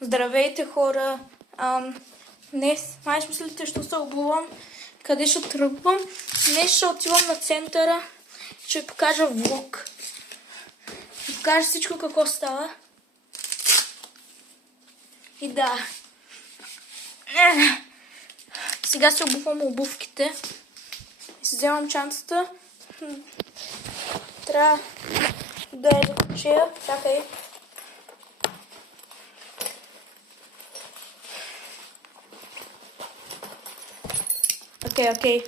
Здравейте, хора! Днес, май ще мислите, ще се обувам. Къде ще тръгвам? Днес ще отивам на центъра. Ще ви покажа влог. Ще ви покажа всичко какво става. И да. Сега се обувам обувките. И си вземам чантата. Трябва да я закочия. Чакай. Окей.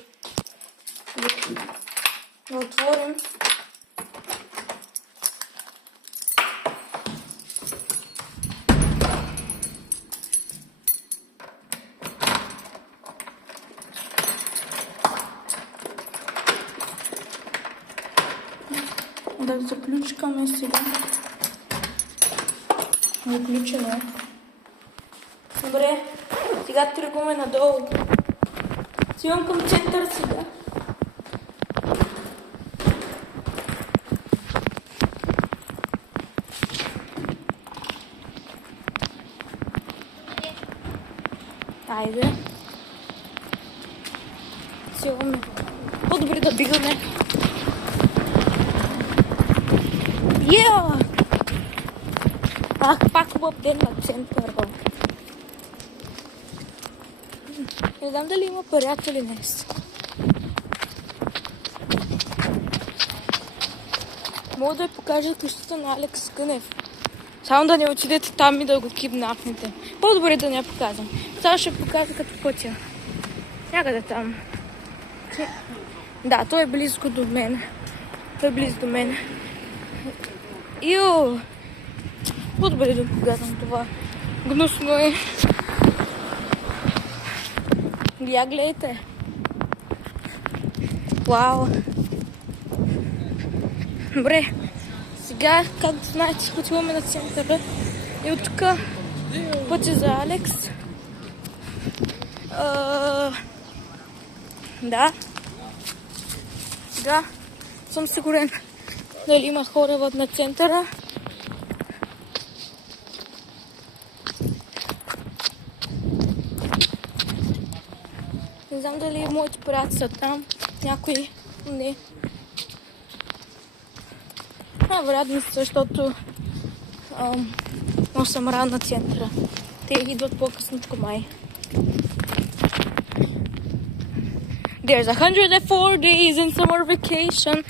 Да отворим. Да заключкаме сега. Заключено е. Добре, сега тръгваме надолу. Отивам към център сега. Айде. Отиваме. По-добре да бигаме. Пак хубав ден на центъра. Не знам дали има приятели днес. Мога да ви покажа къщата на Алекс Кънев. Само да не отидете там и да го киднапнете. По-добре да не я показвам. Сега ще покажа като пътя. Някъде там. Да, той е близко до мен. Ио! По-добре да показвам това. Гнусно е. Я гледайте. Вау. Добре. Сега, както знаете, отиваме на центъра. И от тук пътя за Алекс. Да. Сега съм сигурен дали има хора на центъра. Не знам дали моите приятели са там. Някои не. Вероятно, защото съм рано на центъра. Те идват по-късно май. There's 104 days in summer vacation.